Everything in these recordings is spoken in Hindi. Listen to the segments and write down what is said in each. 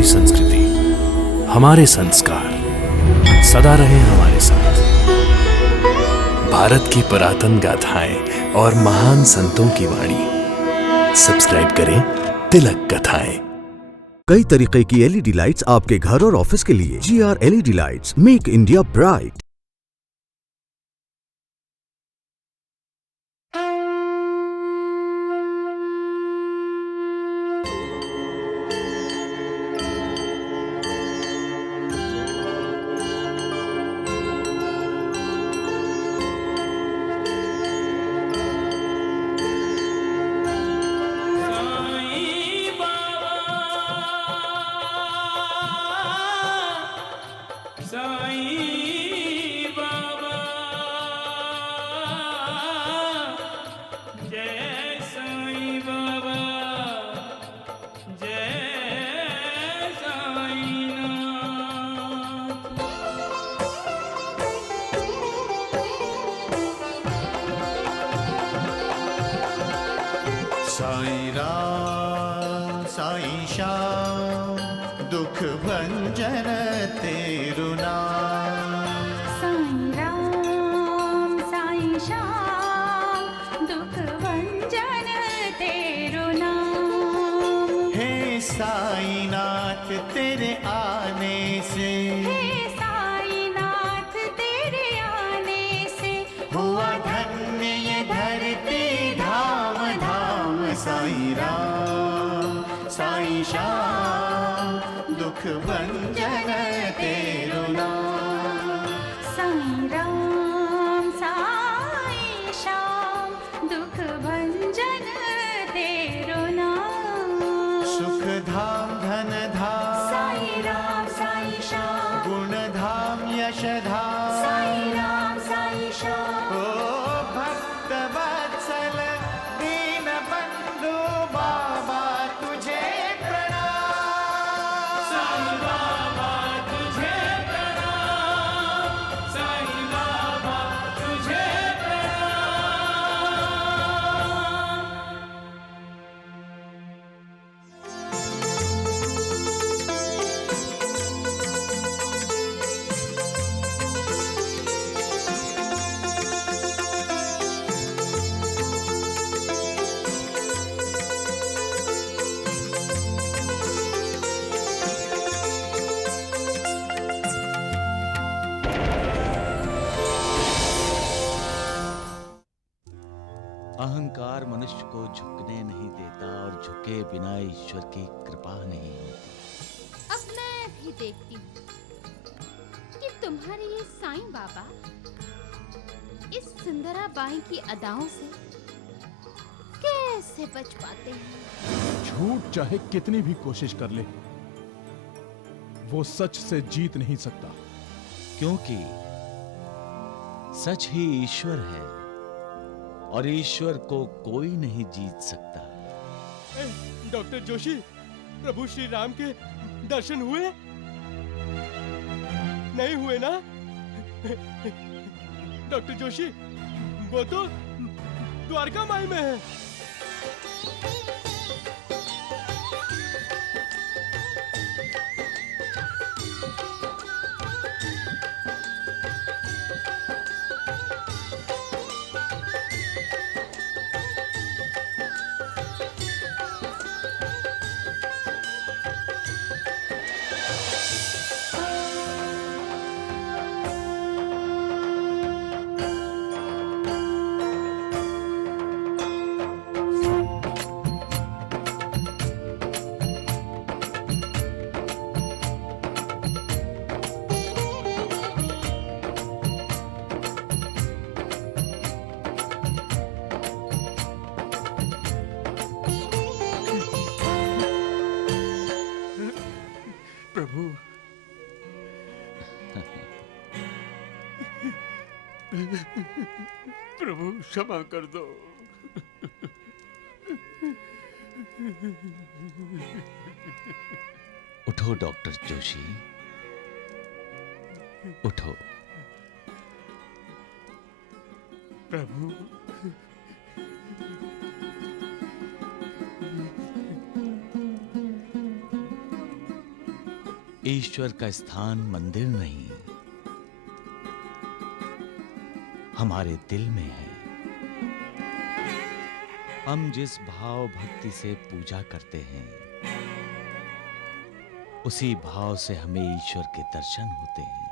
हमारी संस्कृति, हमारे संस्कार सदा रहे हमारे साथ। भारत की पुरातन गाथाएं और महान संतों की वाणी। सब्सक्राइब करें तिलक कथाएं। कई तरीके की एलईडी लाइट्स आपके घर और ऑफिस के लिए। GR LED lights, make India bright. Sai Ram Sai Shyam दुख भंजन तेरु नाम। साईं राम साईं श्याम दुख भंजन तेरु नाम। हे साईं नाथ तेरे आने से, हे साईं नाथ तेरे आने से हुआ धन्य ये धरती धाम धाम। साईं राम साईं श्याम दुख भंजन तेरु नाम। साईं राम साईं श्याम दुख भंजन तेरु नाम। सुख धाम धन धाम साईं राम साईं श्याम गुण धाम यश धाम। साईं राम साईं श्याम ओ भक्त वत्सल दीन बंधु बाबा तुझे प्रणाम। साईं बाबा तुझे प्रणाम। साईं बाबा तुझे प्रणाम। अहंकार मनुष्य को झुकने नहीं देता और झुके बिना ईश्वर की कृपा नहीं होती। अब मैं भी देखती हूँ कि तुम्हारे ये साईं बाबा इस सुंदराबाई की अदाओं से कैसे बच पाते हैं। झूठ चाहे कितनी भी कोशिश कर ले, वो सच से जीत नहीं सकता। क्योंकि सच ही ईश्वर है और ईश्वर को कोई नहीं जीत सकता। डॉक्टर जोशी, प्रभु श्री राम के दर्शन हुए? नहीं हुए ना? डॉक्टर जोशी, वो तो द्वारका माई में है। प्रभु, प्रभु क्षमा कर दो। उठो डॉक्टर जोशी, उठो। प्रभु, ईश्वर का स्थान मंदिर नहीं, हमारे दिल में है। हम जिस भाव भक्ति से पूजा करते हैं, उसी भाव से हमें ईश्वर के दर्शन होते हैं।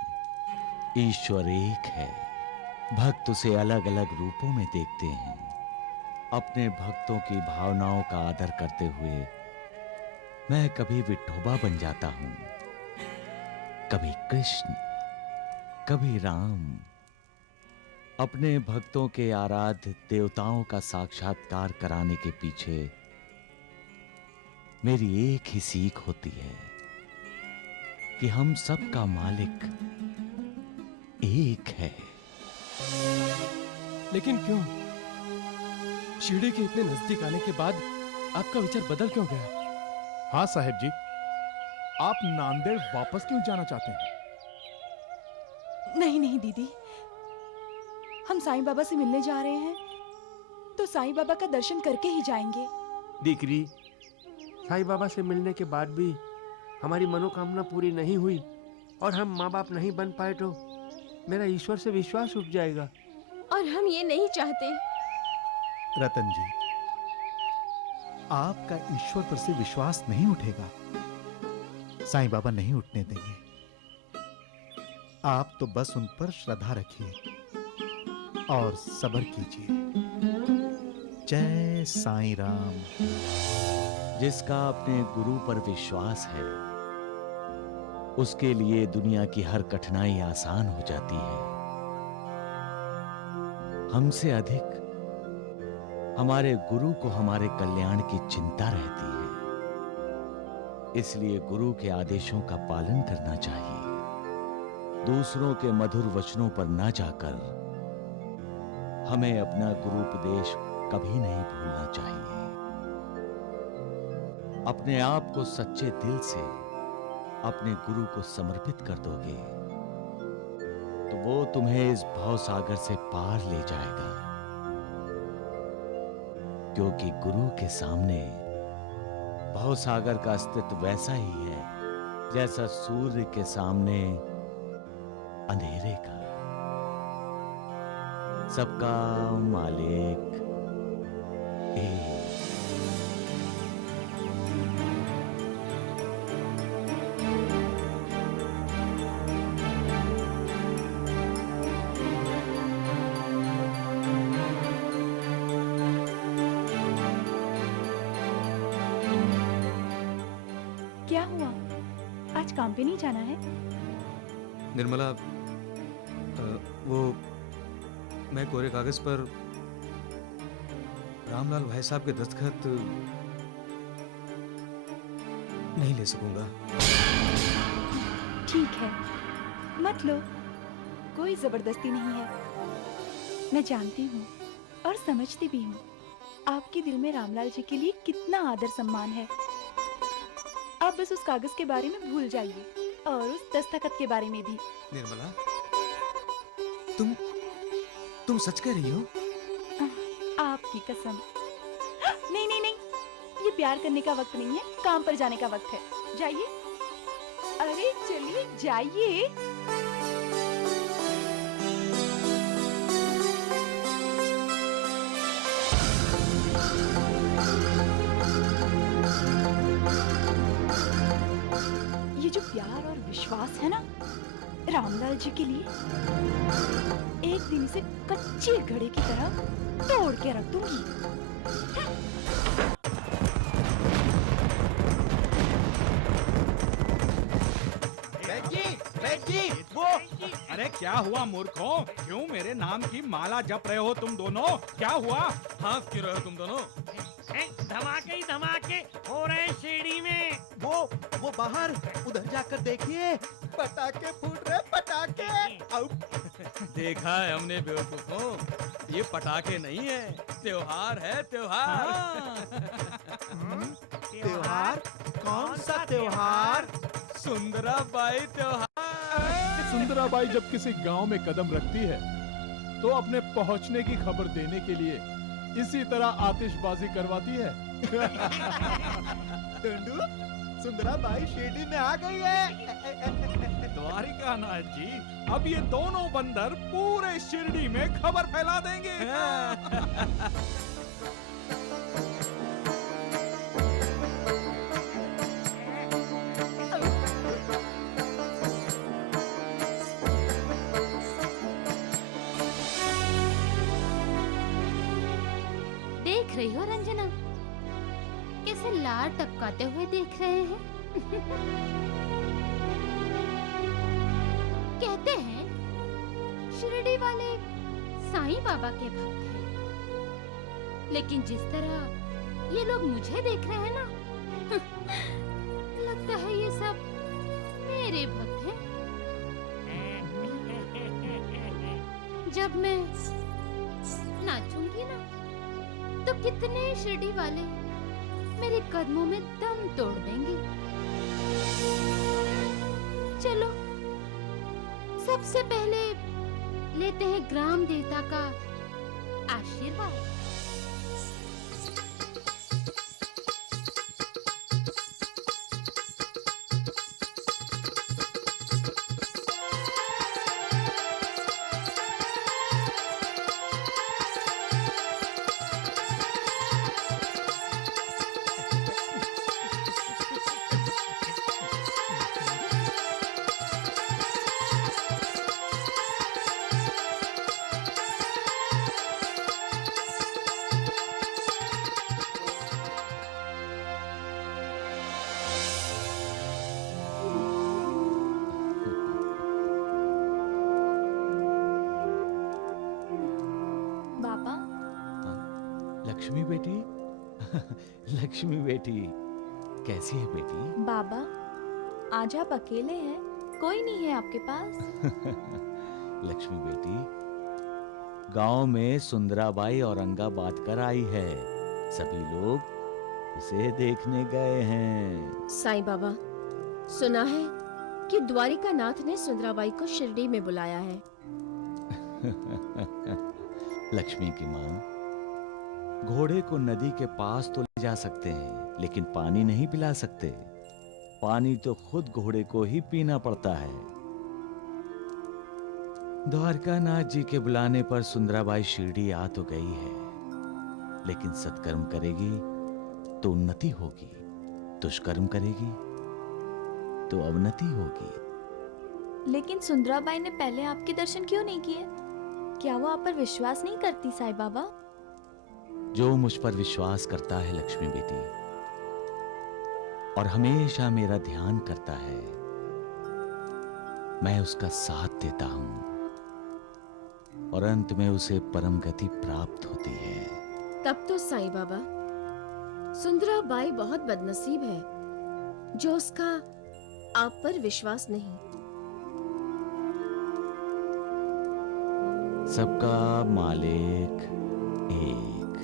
ईश्वर एक है, भक्त उसे अलग अलग रूपों में देखते हैं। अपने भक्तों की भावनाओं का आदर करते हुए मैं कभी विठोबा बन जाता हूं, कभी कृष्ण, कभी राम। अपने भक्तों के आराध्य देवताओं का साक्षात्कार कराने के पीछे मेरी एक ही सीख होती है कि हम सब का मालिक एक है। लेकिन क्यों? शिरडी के इतने नजदीक आने के बाद आपका विचार बदल क्यों गया? हाँ साहेब जी, आप नांदेड़ वापस क्यों जाना चाहते हैं? नहीं नहीं दीदी, हम साईं बाबा से मिलने जा रहे हैं तो साईं बाबा का दर्शन करके ही जाएंगे। दीकरी, साईं बाबा से मिलने के बाद भी हमारी मनोकामना पूरी नहीं हुई और हम माँ बाप नहीं बन पाए तो मेरा ईश्वर से विश्वास उठ जाएगा। और हम ये नहीं चाहते। रतन जी, आपका ईश्वर पर से विश्वास नहीं उठेगा, साईं बाबा नहीं उठने देंगे। आप तो बस उन पर श्रद्धा रखिए और सब्र कीजिए। जय साईं राम। जिसका अपने गुरु पर विश्वास है, उसके लिए दुनिया की हर कठिनाई आसान हो जाती है। हमसे अधिक हमारे गुरु को हमारे कल्याण की चिंता रहती है। इसलिए गुरु के आदेशों का पालन करना चाहिए। दूसरों के मधुर वचनों पर न जाकर हमें अपना गुरुपदेश कभी नहीं भूलना चाहिए। अपने आप को सच्चे दिल से अपने गुरु को समर्पित कर दोगे तो वो तुम्हें इस भवसागर से पार ले जाएगा। क्योंकि गुरु के सामने भवसागर का अस्तित्व वैसा ही है जैसा सूर्य के सामने अंधेरे का। सबका मालिक एक। क्या हुआ, आज काम पे नहीं जाना है? निर्मला, वो मैं कोरे कागज पर रामलाल भाई साहब के दस्तखत नहीं ले सकूंगा। ठीक है, मत लो, कोई जबरदस्ती नहीं है। मैं जानती हूँ और समझती भी हूँ आपके दिल में रामलाल जी के लिए कितना आदर सम्मान है। आप बस उस कागज के बारे में भूल जाइए और उस दस्तखत के बारे में भी। निर्मला, तुम सच कह रही हो? आपकी कसम। नहीं नहीं नहीं, ये प्यार करने का वक्त नहीं है, काम पर जाने का वक्त है। जाइए, अरे चलिए जाइए। ये जो प्यार और विश्वास है ना रामलाल जी के लिए, एक दिन इसे कच्चे घड़े की तरह तोड़ के रख दूंगी। वो अरे क्या हुआ मूर्खों? क्यों मेरे नाम की माला जप रहे हो तुम दोनों? क्या हुआ? हाँ क्यों रहे हो तुम दोनों? धमाके ही धमाके हो रहे हैं शिरडी में। वो बाहर उधर जाकर देखिए, पटाखे फूट रहे, पटाखे। देखा है हमने बेवकूफों, ये पटाखे नहीं है, त्योहार है, त्योहार। त्योहार? कौन सा त्योहार? सुंदराबाई त्योहार। सुंदराबाई जब किसी गांव में कदम रखती है तो अपने पहुंचने की खबर देने के लिए इसी तरह आतिशबाजी करवाती है। टुंडू, सुंदरा बाई शिरडी में आ गई है। द्वारिका नाथ जी, अब ये दोनों बंदर पूरे शिरडी में खबर फैला देंगे। देख रही हो रंजना, कैसे लार टपकाते हुए देख रहे हैं। कहते हैं शिरडी वाले साईं बाबा के भक्त हैं, लेकिन जिस तरह ये लोग मुझे देख रहे हैं ना, लगता है ये सब मेरे भक्त हैं। जब मैं नाचूंगी ना, तो कितने शिरडी वाले मेरे कदमों में दम तोड़ देंगे। चलो, सबसे पहले लेते हैं ग्राम देवता का आशीर्वाद। बाबा, लक्ष्मी बेटी, लक्ष्मी बेटी, कैसी है बेटी? बाबा, आज आप अकेले हैं, कोई नहीं है आपके पास? लक्ष्मी बेटी, गांव में सुंदराबाई औरंगा बात कर आई है। सभी लोग उसे देखने गए हैं। साईं बाबा, सुना है कि द्वारिका नाथ ने सुंदराबाई को शिरडी में बुलाया है। लक्ष्मी की माँ, घोड़े को नदी के पास तो ले जा सकते हैं, लेकिन पानी नहीं पिला सकते। पानी तो खुद घोड़े को ही पीना पड़ता है। द्वारका नाथ जी के बुलाने पर सुंदराबाई शिरडी आ तो गई है, लेकिन सत्कर्म करेगी तो उन्नति होगी, दुष्कर्म करेगी तो अवनति होगी। लेकिन सुंदराबाई ने पहले आपके दर्शन क्यों नहीं किए? क्या वो आप पर विश्वास नहीं करती साईं बाबा? जो मुझ पर विश्वास करता है लक्ष्मी बेटी, और हमेशा मेरा ध्यान करता है, मैं उसका साथ देता हूं, और अंत में उसे परम गति प्राप्त होती है। तब तो साईं बाबा, सुंदराबाई बहुत बदनसीब है जो उसका आप पर विश्वास नहीं। सबका मालिक एक।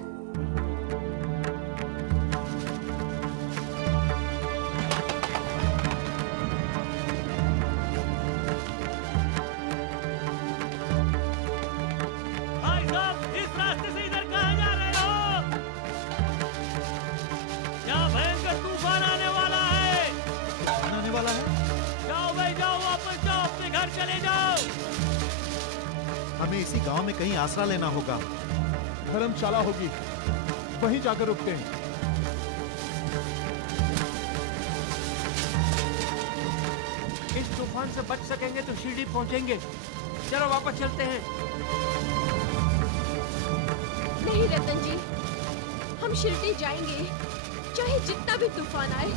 भाई साहब, इस रास्ते से इधर कहाँ जा रहे हो? क्या भयंकर तूफान आने वाला है। तूफान आने वाला है? जाओ भाई जाओ, वापस जाओ, अपने घर चले जाओ। हमें इसी गांव में कहीं आसरा लेना होगा। धर्मशाला होगी, वहीं जाकर रुकते हैं। इस तूफान से बच सकेंगे तो शिरडी पहुंचेंगे। चलो वापस चलते हैं। नहीं रतन जी, हम शिरडी जाएंगे, चाहे जितना भी तूफान आए।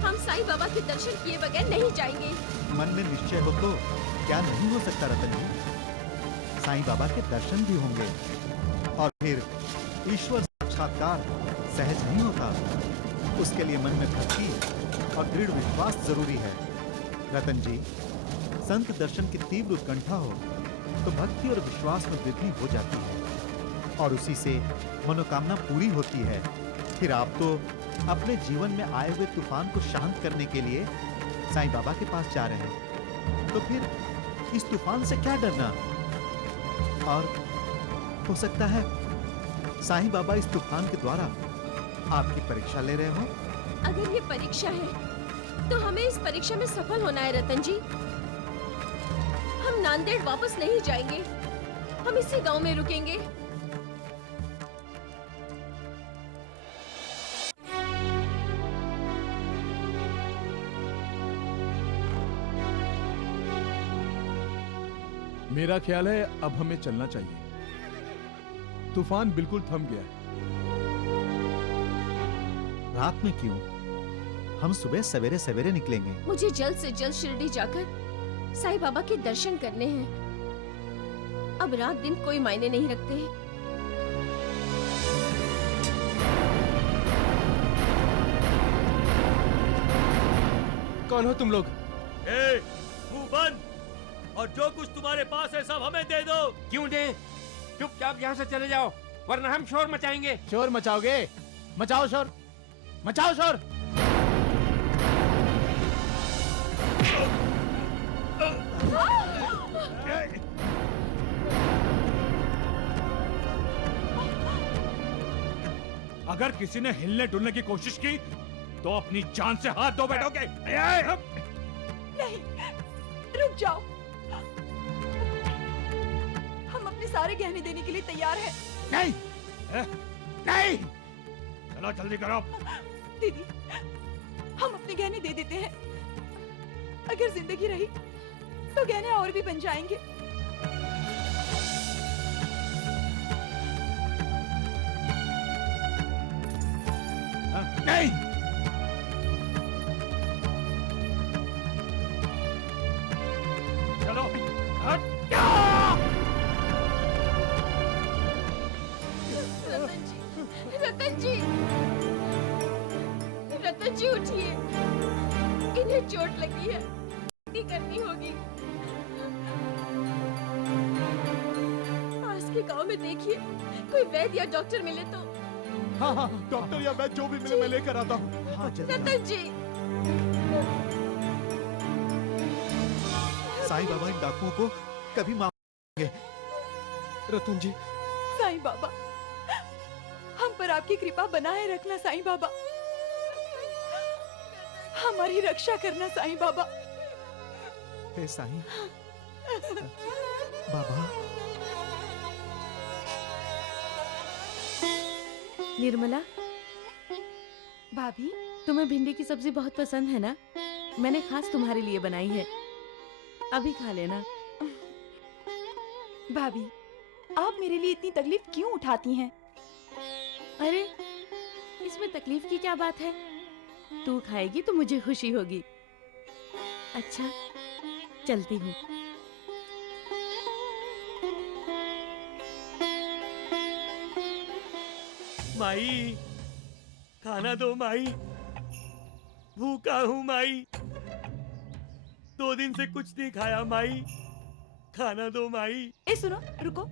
हम साईं बाबा के दर्शन किए बगैर नहीं जाएंगे। मन में निश्चय हो तो क्या नहीं हो सकता रतन जी। साईं बाबा के दर्शन भी होंगे, और फिर ईश्वर साक्षात्कार सहज नहीं होता। उसके लिए मन में भक्ति और दृढ़ विश्वास जरूरी है। रतन जी, संत दर्शन की तीव्र उत्कंठा हो तो भक्ति और विश्वास में वृद्धि हो जाती है, और उसी से मनोकामना पूरी होती है। फिर आप तो अपने जीवन में आए हुए तूफान को शांत करने के लिए साईं बाबा के पास जा रहे हैं, तो फिर इस तूफान से क्या डरना? और हो सकता है साईं बाबा इस तूफान के द्वारा आपकी परीक्षा ले रहे हो। अगर ये परीक्षा है तो हमें इस परीक्षा में सफल होना है रतन जी। हम नांदेड़ वापस नहीं जाएंगे, हम इसी गांव में रुकेंगे। मेरा ख्याल है अब हमें चलना चाहिए। तूफान बिल्कुल थम गया है। रात में क्यों? हम सुबह सवेरे सवेरे निकलेंगे। मुझे जल्द से जल्द शिरडी जाकर साईं बाबा के दर्शन करने हैं। अब रात दिन कोई मायने नहीं रखते। कौन हो तुम लोग? मुंह बंद, और जो कुछ तुम्हारे पास है सब हमें दे दो। क्यों दे? चुपचाप यहाँ से चले जाओ, वरना हम शोर मचाएंगे। शोर मचाओगे? मचाओ शोर, मचाओ शोर। अगर किसी ने हिलने डुलने की कोशिश की तो अपनी जान से हाथ धो बैठोगे। नहीं, रुक जाओ। हम अपने सारे गहने देने के लिए तैयार हैं। नहीं, नहीं, चलो जल्दी करो। दीदी, हम अपने गहने दे देते हैं। अगर जिंदगी रही तो गहने और भी बन जाएंगे। नहीं, चलो रतन जी, रतन जी उठिए, इन्हें चोट लगी है, नहीं करनी होगी। पास के गांव में देखिए, कोई वैद्य या डॉक्टर मिले तो। हाँ हाँ, डॉक्टर या वैद्य जो भी मिले मैं लेकर आता हूँ। हाँ, रतन जी, साईं बाबा इन डाकुओं को कभी माफ नहीं करेंगे। रतन जी, साईं बाबा, हम पर आपकी कृपा बनाए रखना साईं बाबा। हमारी रक्षा करना साईं बाबा। हे साईं बाबा। निर्मला, भाभी, तुम्हें भिंडी की सब्जी बहुत पसंद है ना? मैंने खास तुम्हारे लिए बनाई है, अभी खा लेना। भाभी, आप मेरे लिए इतनी तकलीफ क्यों उठाती हैं? अरे, इसमें तकलीफ की क्या बात है? तू खाएगी तो मुझे खुशी होगी। अच्छा, चलती हूँ। माई, खाना दो माई, भूखा हूँ माई, 2 दिन से कुछ नहीं खाया माई, खाना दो माई। ए सुनो, रुको।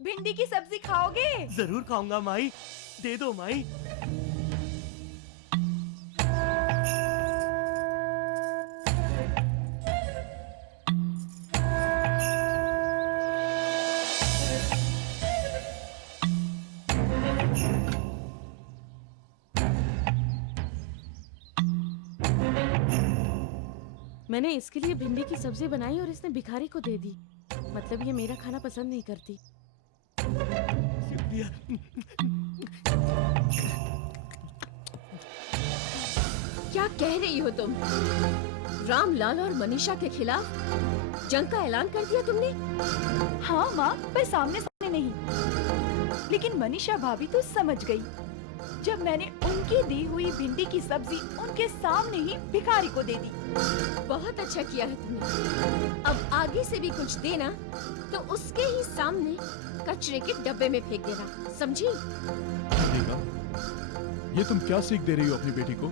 भिंडी की सब्जी खाओगे? जरूर खाऊंगा माई, दे दो माई। मैंने इसके लिए भिंडी की सब्जी बनाई और इसने भिखारी को दे दी। मतलब ये मेरा खाना पसंद नहीं करती। शुक्रिया। क्या कह रही हो तुम? रामलाल और मनीषा के खिलाफ जंग का ऐलान कर दिया तुमने? हाँ माँ, पर सामने सामने नहीं। लेकिन मनीषा भाभी तो समझ गई जब मैंने उनकी दी हुई भिंडी की सब्जी उनके सामने ही भिखारी को दे दी। बहुत अच्छा किया है तुमने। अब आगे से भी कुछ देना तो उसके ही सामने कचरे के डब्बे में फेंक देना, समझी? ये तुम क्या सीख दे रही हो अपनी बेटी को?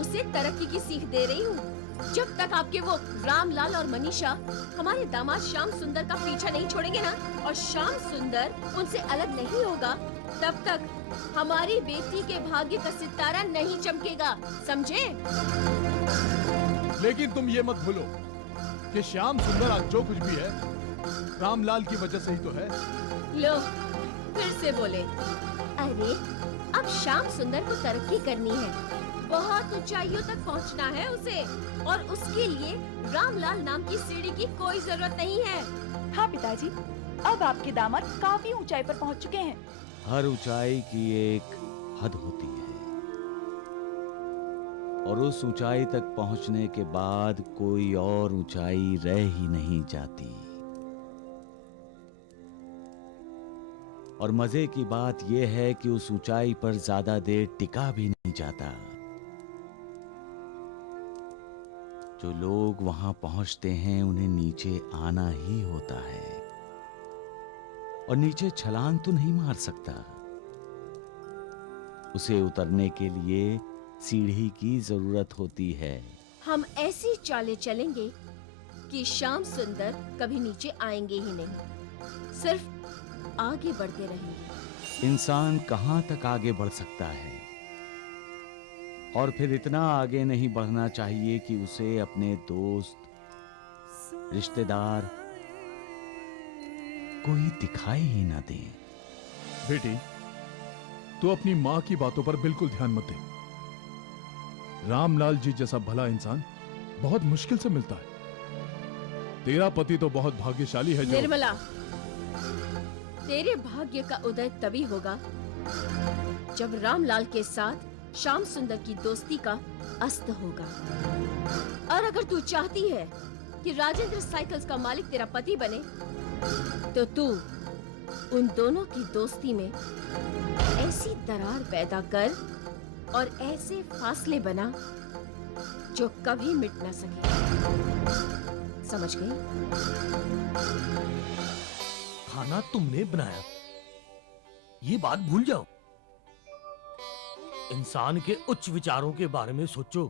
उसे तरक्की की सीख दे रही हूँ। जब तक आपके वो रामलाल और मनीषा हमारे दामाद श्याम सुंदर का पीछा नहीं छोड़ेंगे ना, और श्याम सुंदर उनसे अलग नहीं होगा, तब तक हमारी बेटी के भाग्य का सितारा नहीं चमकेगा, समझे? लेकिन तुम ये मत भूलो कि श्याम सुंदर आज जो कुछ भी है रामलाल की वजह से ही तो है। लो, फिर से बोले। अरे, अब श्याम सुंदर को तरक्की करनी है, बहुत ऊंचाइयों तक पहुंचना है उसे, और उसके लिए रामलाल नाम की सीढ़ी की कोई जरूरत नहीं है। हाँ पिताजी, अब आपके दामाद काफी ऊंचाई पर पहुंच चुके हैं। हर ऊंचाई की एक हद होती है, और उस ऊंचाई तक पहुंचने के बाद कोई और ऊंचाई रह ही नहीं जाती। और मजे की बात यह है कि उस ऊंचाई पर ज्यादा देर टिका भी नहीं जाता। जो लोग वहां पहुंचते हैं उन्हें नीचे आना ही होता है, और नीचे छलांग तो नहीं मार सकता। उसे उतरने के लिए सीढ़ी की जरूरत होती है। हम ऐसी चालें चलेंगे कि श्याम सुंदर कभी नीचे आएंगे ही नहीं, सिर्फ आगे बढ़ते रहेंगे। इंसान कहां तक आगे बढ़ सकता है, और फिर इतना आगे नहीं बढ़ना चाहिए कि उसे अपने दोस्त, रिश्तेदार कोई दिखाई ही ना दे। बेटी, तू अपनी माँ की बातों पर बिल्कुल ध्यान मत दे। रामलाल जी जैसा भला इंसान बहुत मुश्किल से मिलता है। तेरा पति तो बहुत भाग्यशाली है। निर्मला, तेरे भाग्य का उदय तभी होगा जब रामलाल के साथ श्याम सुंदर की दोस्ती का अस्त होगा। और अगर तू चाहती है कि राजेंद्र साइकिल्स का मालिक तेरा पति बने, तो तू उन दोनों की दोस्ती में ऐसी दरार पैदा कर और ऐसे फासले बना जो कभी मिट ना सके। समझ गई? खाना तुमने बनाया, ये बात भूल जाओ। इंसान के उच्च विचारों के बारे में सोचो।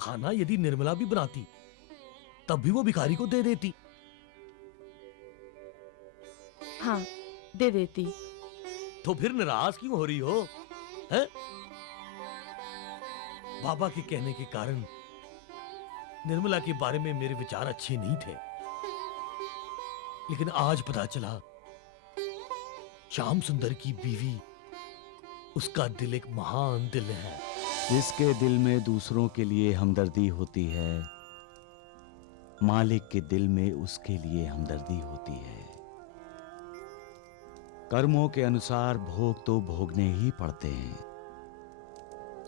खाना यदि निर्मला भी बनाती, तब भी वो भिखारी को दे देती। हाँ, दे देती। तो फिर नाराज क्यों हो रही हो? हैं? बाबा के कहने के कारण निर्मला के बारे में मेरे विचार अच्छे नहीं थे, लेकिन आज पता चला श्याम सुंदर की बीवी, उसका दिल एक महान दिल है। जिसके दिल में दूसरों के लिए हमदर्दी होती है, मालिक के दिल में उसके लिए हमदर्दी होती है। कर्मों के अनुसार भोग तो भोगने ही पड़ते हैं,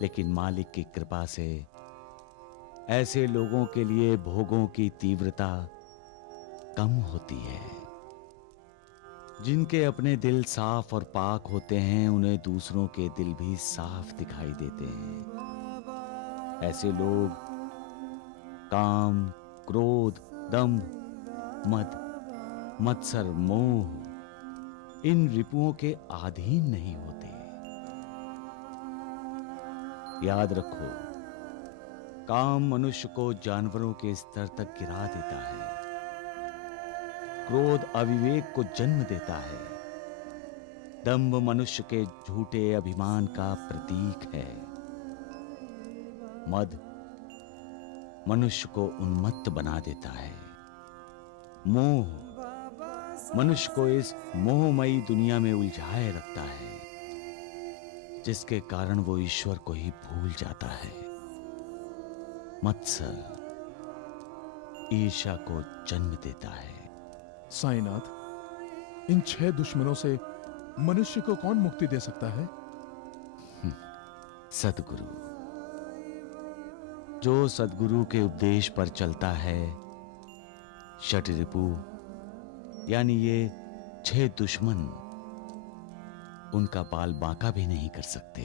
लेकिन मालिक की कृपा से ऐसे लोगों के लिए भोगों की तीव्रता कम होती है। जिनके अपने दिल साफ और पाक होते हैं, उन्हें दूसरों के दिल भी साफ दिखाई देते हैं। ऐसे लोग काम, क्रोध, दंभ, मद, मत्सर, मोह, इन रिपुओं के अधीन नहीं होते। याद रखो, काम मनुष्य को जानवरों के स्तर तक गिरा देता है। क्रोध अविवेक को जन्म देता है। दंभ मनुष्य के झूठे अभिमान का प्रतीक है। मद मनुष्य को उन्मत्त बना देता है। मोह मनुष्य को इस मोहमयी दुनिया में उलझाए रखता है, जिसके कारण वो ईश्वर को ही भूल जाता है। मत्सर ईर्ष्या को जन्म देता है। साईनाथ, इन 6 दुश्मनों से मनुष्य को कौन मुक्ति दे सकता है? सद्गुरु। जो सद्गुरु के उपदेश पर चलता है, षटरिपु यानी ये 6 दुश्मन उनका बाल बांका भी नहीं कर सकते।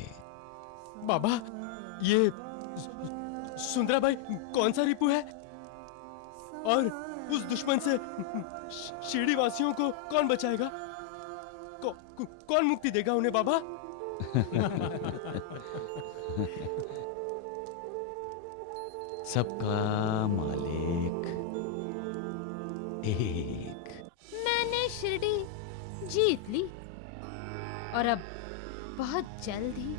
बाबा, ये सुंदराबाई कौन सा रिपु है? और उस दुश्मन से शिरडी वासियों को कौन बचाएगा? कौन मुक्ति देगा उन्हें बाबा? सबका मालिक एक। मैंने शिरडी जीत ली, और अब बहुत जल्द ही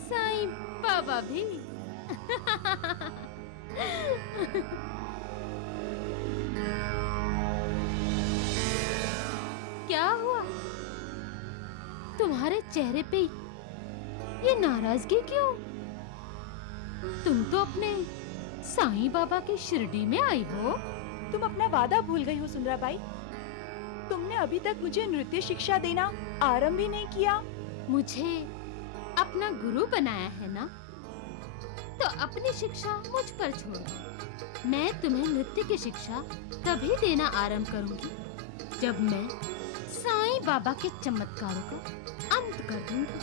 साईं बाबा भी। क्या हुआ? तुम्हारे चेहरे पे ये नाराजगी क्यों? तुम तो अपने साईं बाबा की शिरडी में आई हो। तुम अपना वादा भूल गई हो सुंदराबाई। तुमने अभी तक मुझे नृत्य शिक्षा देना आरंभ ही नहीं किया। मुझे अपना गुरु बनाया है ना, तो अपनी शिक्षा मुझ पर छोड़ो। मैं तुम्हें नृत्य की शिक्षा तभी देना आरंभ करूंगी जब मैं साईं बाबा के चमत्कारों का अंत कर दूंगी।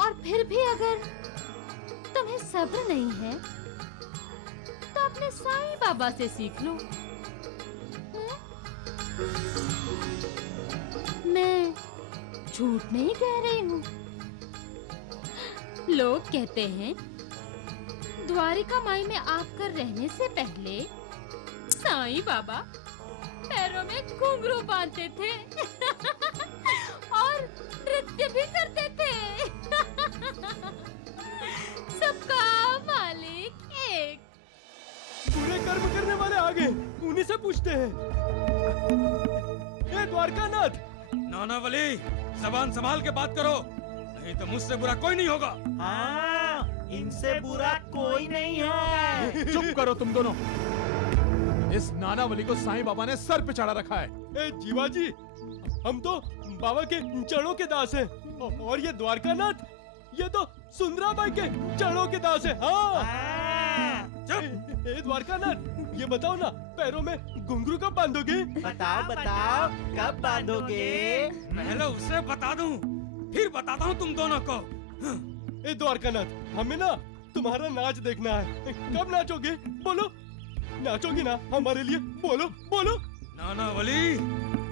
और फिर भी अगर तुम्हें सब्र नहीं है तो अपने साईं बाबा से सीख लो। मैं झूठ नहीं कह रही हूँ। लोग कहते हैं द्वारिका माई में आकर रहने से पहले साईं बाबा पैरों में घुंघरू बांधते थे और नृत्य भी करते थे। सबका मालिक एक। बुरे कर्म करने वाले आ गए, उन्हीं से पूछते हैं। ए द्वारकानाथ! नानावली, जबान संभाल के बात करो, नहीं तो मुझसे बुरा कोई नहीं होगा। हाँ, इनसे बुरा कोई नहीं है। चुप करो तुम दोनों। इस नानावली को साईं बाबा ने सर पे चढ़ा रखा है। ए जीवाजी, हम तो बाबा के चरणों के दास हैं, और ये द्वारकानाथ, ये तो सुंदराबाई के चरणों के दास है। हाँ। ए द्वारकानाथ, ये बताओ ना, पैरों में घुंघरू कब बांधोगे? बताओ बताओ, कब बांधोगे? पहले उसे बता दूं, फिर बताता हूँ तुम दोनों को। ए द्वारकानाथ, हमें ना तुम्हारा नाच देखना है। कब नाचोगे? बोलो, नाचोगे ना हमारे लिए? बोलो बोलो। नानावली,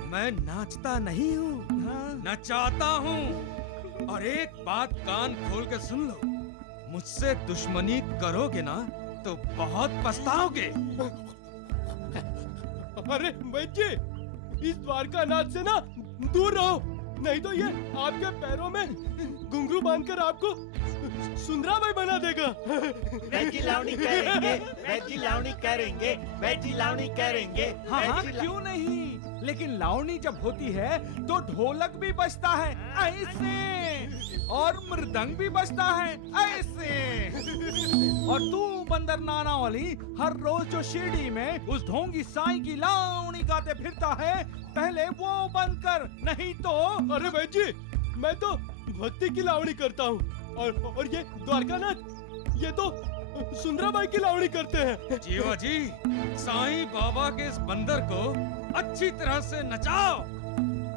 मैं नाचता नहीं हूँ, नचाता हूँ। और एक बात कान खोल के सुन लो, मुझसे दुश्मनी करोगे ना तो बहुत पछताओगे। अरे वैद्य, इस द्वारकानाथ से ना दूर रहो, नहीं तो ये आपके पैरों में घुंघरू बांधकर आपको सुंदराबाई बना देगा। वैजी लावणी करेंगे, वैजी लावणी करेंगे, वैजी लावणी करेंगे। हाँ, क्यों नहीं? लेकिन लावणी जब होती है तो ढोलक भी बजता है ऐसे, और मृदंग भी बजता है ऐसे। और तू बंदर नानावली हर रोज जो शिरडी में उस ढोंगी साईं की लावणी गाते फिरता है, पहले वो बंद कर, नहीं तो। अरे वैजी, मैं तो भक्ति की लावणी करता हूँ, और ये द्वारकानाथ, ये तो सुंदराबाई की लावणी करते हैं। जीवा जी, साईं बाबा के इस बंदर को अच्छी तरह से नचाओ।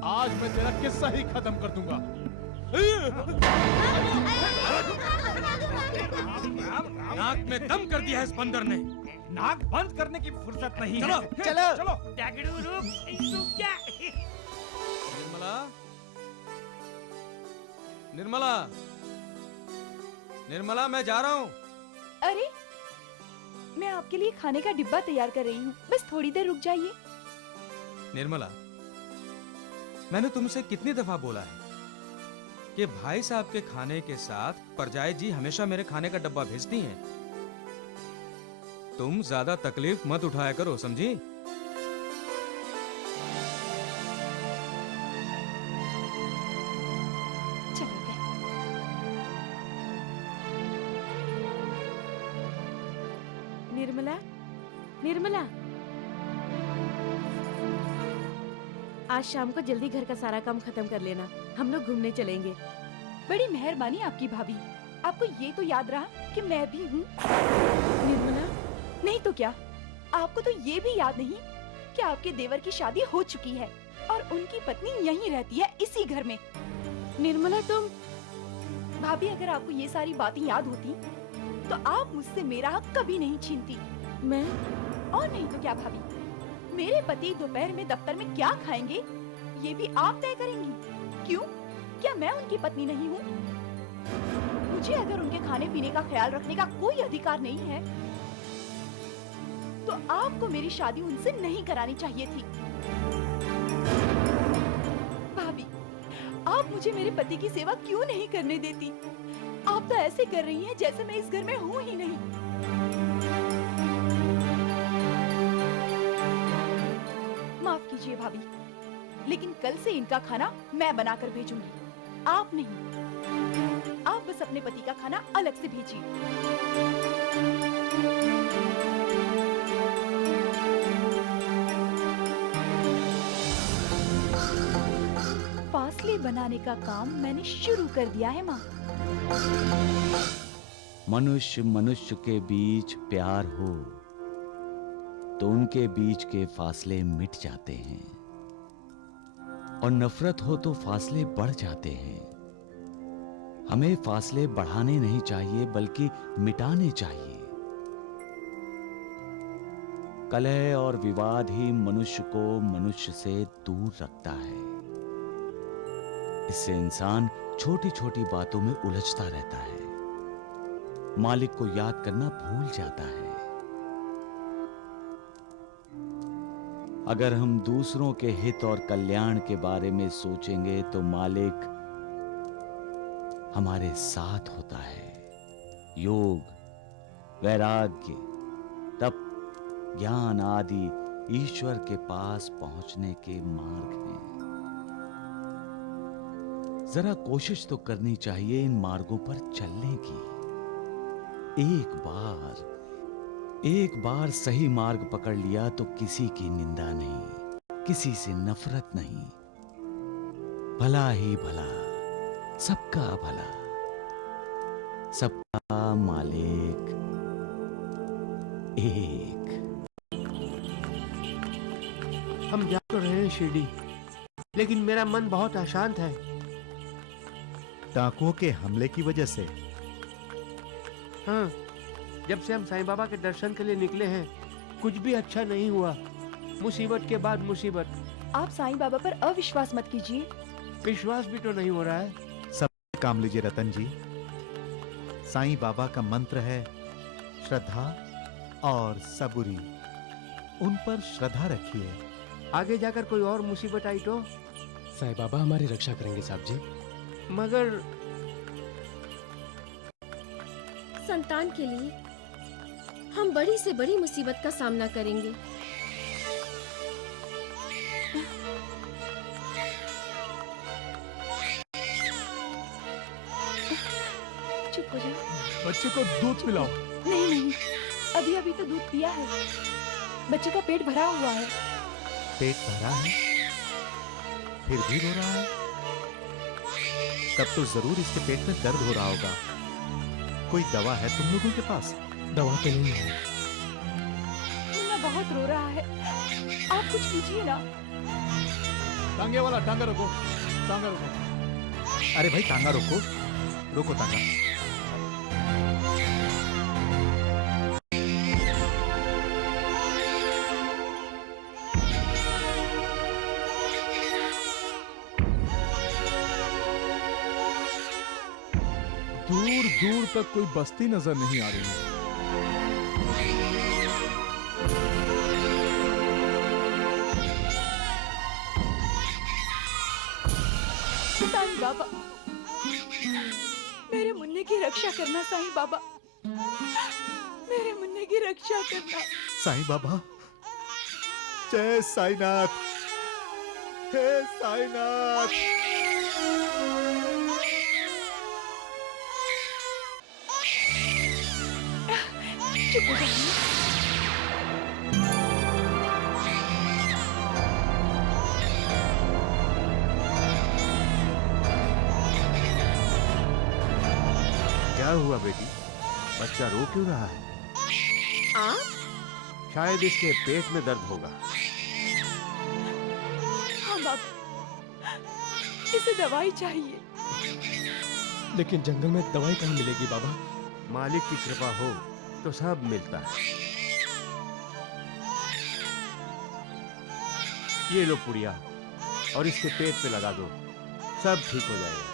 आज मैं तेरा किस्सा ही खत्म कर दूंगा। नाक में दम कर दिया है इस बंदर ने। नाक बंद करने की फुर्सत नहीं चलो, है। चलो चलो। निर्मला, निर्मला, निर्मला, मैं जा रहा हूँ। अरे, मैं आपके लिए खाने का डिब्बा तैयार कर रही हूँ, बस थोड़ी देर रुक जाइए। निर्मला, मैंने तुमसे कितनी दफा बोला है कि भाई साहब के खाने के साथ परजाई जी हमेशा मेरे खाने का डब्बा भेजती हैं। तुम ज्यादा तकलीफ मत उठाया करो, समझी? निर्मला, निर्मला, आज शाम को जल्दी घर का सारा काम खत्म कर लेना, हम लोग घूमने चलेंगे। बड़ी मेहरबानी आपकी भाभी। आपको ये तो याद रहा कि मैं भी हूँ। निर्मला, नहीं तो क्या, आपको तो ये भी याद नहीं कि आपके देवर की शादी हो चुकी है और उनकी पत्नी यहीं रहती है, इसी घर में। निर्मला, तुम भाभी, अगर आपको ये सारी बातें याद होती तो आप मुझसे मेरा हक कभी नहीं छीनती। मैं और नहीं तो क्या भाभी, मेरे पति दोपहर में दफ्तर में क्या खाएंगे ये भी आप तय करेंगी। क्यों? क्या मैं उनकी पत्नी नहीं हूँ? मुझे अगर उनके खाने पीने का ख्याल रखने का कोई अधिकार नहीं है तो आपको मेरी शादी उनसे नहीं करानी चाहिए थी। भाभी, आप मुझे मेरे पति की सेवा क्यों नहीं करने देती? आप तो ऐसे कर रही हैं जैसे मैं इस घर में हूँ ही नहीं। माफ कीजिए भाभी, लेकिन कल से इनका खाना मैं बनाकर भेजूंगी। आप नहीं। आप बस अपने पति का खाना अलग से भेजिए। फासले बनाने का काम मैंने शुरू कर दिया है माँ। मनुष्य मनुष्य के बीच प्यार हो तो उनके बीच के फासले मिट जाते हैं, और नफरत हो तो फासले बढ़ जाते हैं। हमें फासले बढ़ाने नहीं चाहिए बल्कि मिटाने चाहिए। कलह और विवाद ही मनुष्य को मनुष्य से दूर रखता है। इससे इंसान छोटी छोटी बातों में उलझता रहता है, मालिक को याद करना भूल जाता है। अगर हम दूसरों के हित और कल्याण के बारे में सोचेंगे तो मालिक हमारे साथ होता है। योग, वैराग्य, तप, ज्ञान आदि ईश्वर के पास पहुंचने के मार्ग हैं। जरा कोशिश तो करनी चाहिए इन मार्गों पर चलने की। एक बार सही मार्ग पकड़ लिया तो किसी की निंदा नहीं, किसी से नफरत नहीं। भला ही भला, सबका भला, सबका मालिक एक। हम जा तो रहे हैं शिरडी, लेकिन मेरा मन बहुत अशांत है। डाकुओं के हमले की वजह से? हाँ, जब से हम साईं बाबा के दर्शन के लिए निकले हैं, कुछ भी अच्छा नहीं हुआ। मुसीबत के बाद मुसीबत। आप साईं बाबा पर अविश्वास मत कीजिए। विश्वास भी तो नहीं हो रहा है। सब काम लीजिए रतन जी। साईं बाबा का मंत्र है श्रद्धा और सबूरी। उन पर श्रद्धा रखिए। आगे जाकर कोई और मुसीबत आई तो? साईं बाबा हमारी रक्षा करेंगे साहब जी। मगर संतान के लिए हम बड़ी से बड़ी मुसीबत का सामना करेंगे। चुप हो जाओ। बच्चे को दूध पिलाओ। नहीं नहीं, अभी अभी तो दूध पिया है। बच्चे का पेट भरा हुआ है। पेट भरा है, फिर भी रो रहा है। तब तो जरूर इसके पेट में दर्द हो रहा होगा। कोई दवा है तुम लोगों के पास? दवा तो नहीं है। मुन्ना बहुत रो रहा है, आप कुछ कीजिए ना। टांगे वाला टांगा रखो, टांगा रखो। अरे भाई टांगा रोको, रोको टांगा। दूर दूर तक कोई बस्ती नजर नहीं आ रही है। साईं बाबा, मेरे मुन्ने की रक्षा करना। साईं बाबा, मेरे मुन्ने की रक्षा करना। साईं बाबा, जय साईनाथ, हे साईनाथ। चुप हो जाइए। क्या हुआ बेटी? बच्चा रो क्यों रहा है? आप? शायद इसके पेट में दर्द होगा। हाँ बाबा, इसे दवाई चाहिए। लेकिन जंगल में दवाई कहाँ मिलेगी बाबा? मालिक की कृपा हो तो सब मिलता है। ये लो पुड़िया, और इसके पेट पे लगा दो, सब ठीक हो जाएगा।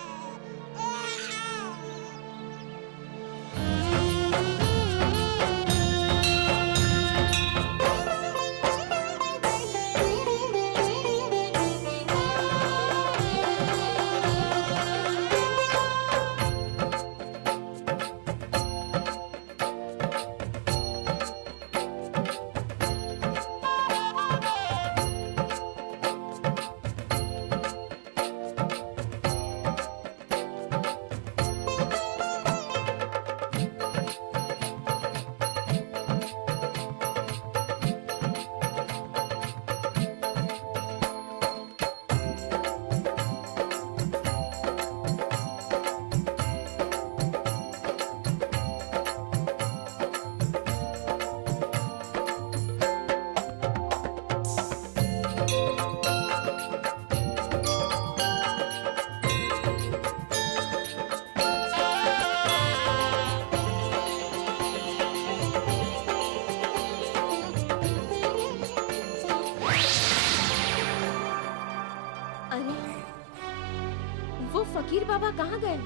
फकीर बाबा कहाँ गए?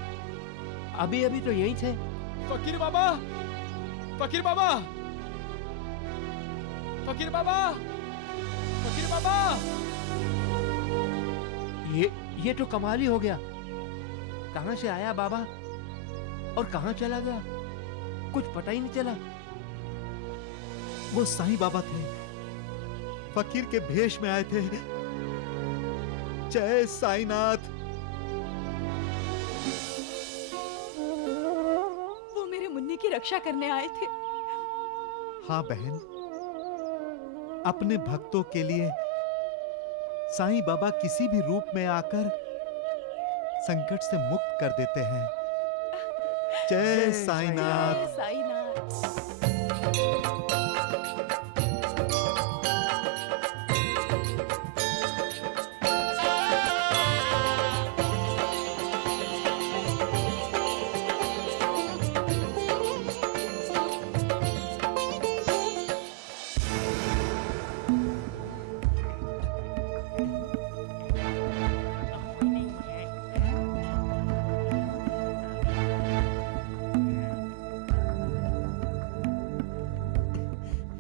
अभी अभी तो यहीं थे। फकीर बाबा, फकीर बाबा, फकीर बाबा, फकीर बाबा। ये तो कमाल ही हो गया। कहाँ से आया बाबा और कहाँ चला गया, कुछ पता ही नहीं चला। वो साईं बाबा थे, फकीर के भेष में आए थे। जय साईनाथ। वो मेरे मुन्नी की रक्षा करने आए थे। हाँ बहन, अपने भक्तों के लिए साईं बाबा किसी भी रूप में आकर संकट से मुक्त कर देते हैं। जय साईनाथ। साईनाथ।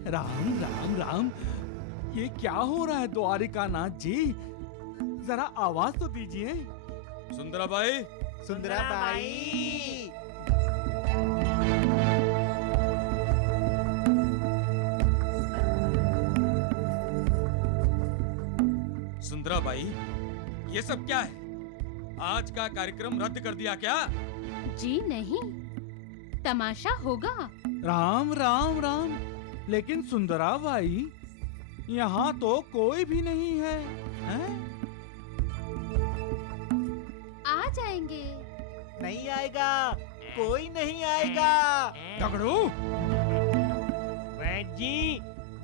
राम राम राम, ये क्या हो रहा है द्वारिका नाथ जी? जरा आवाज तो दीजिए। सुंदराबाई, सुंदराबाई। सुंदराबाई, ये सब क्या है? आज का कार्यक्रम रद्द कर दिया क्या? जी नहीं, तमाशा होगा। राम राम राम, लेकिन सुंदराबाई, यहाँ तो कोई भी नहीं है, हैं? आ जाएंगे। नहीं आएगा, कोई नहीं आएगा। दगड़ू, वैद्य जी,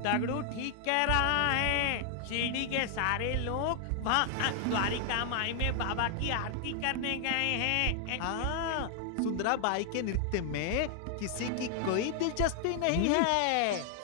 दगड़ू ठीक कह रहा है। शिरडी के सारे लोग वहाँ द्वारिका माई में बाबा की आरती करने गए हैं। हाँ, सुंदराबाई के नृत्य में किसी की कोई दिलचस्पी नहीं है।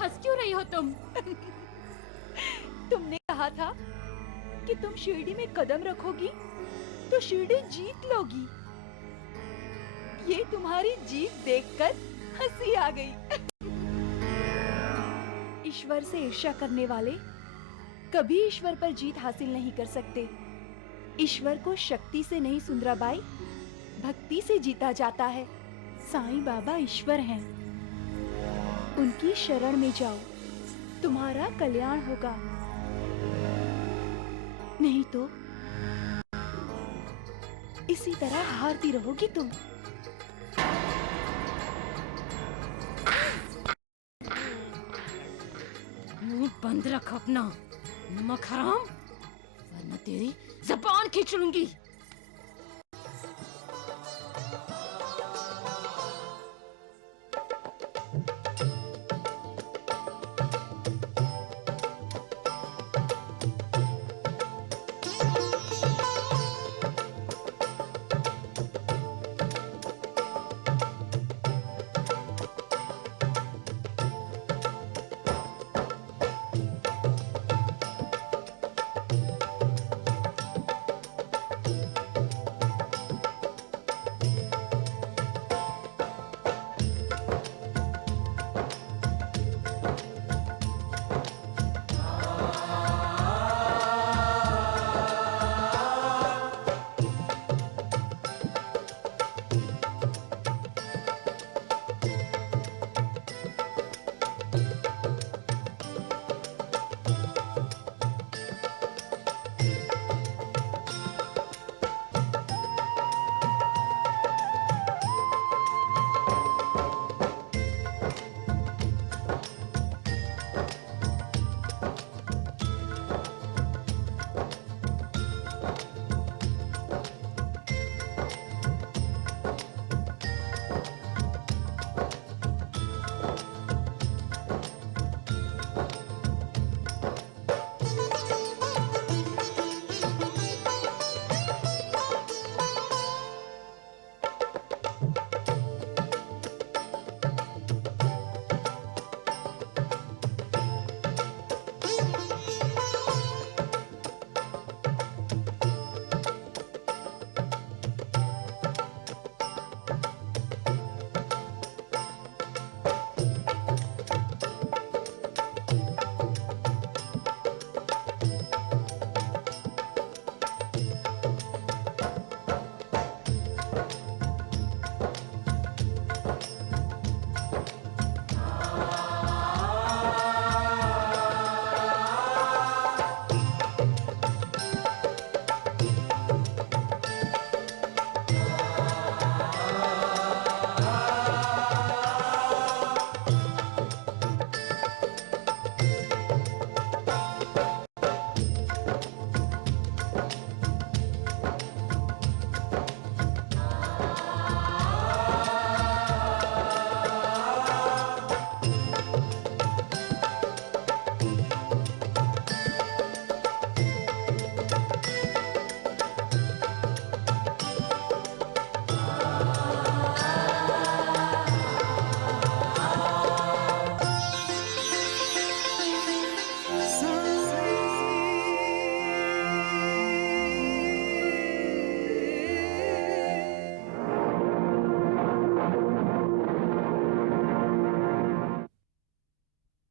हंस क्यों रही हो तुम? तुमने कहा था कि तुम शिरडी में कदम रखोगी तो शिरडी जीत लोगी। ये तुम्हारी जीत देखकर हंसी आ गई। ईश्वर से ईर्ष्या करने वाले कभी ईश्वर पर जीत हासिल नहीं कर सकते। ईश्वर को शक्ति से नहीं सुंदराबाई, भक्ति से जीता जाता है। साईं बाबा ईश्वर हैं, उनकी शरण में जाओ, तुम्हारा कल्याण होगा। नहीं तो इसी तरह हारती रहोगी तुम। मुंह बंद रख अपना, मखराम, वरना तेरी ज़बान खींच लूंगी।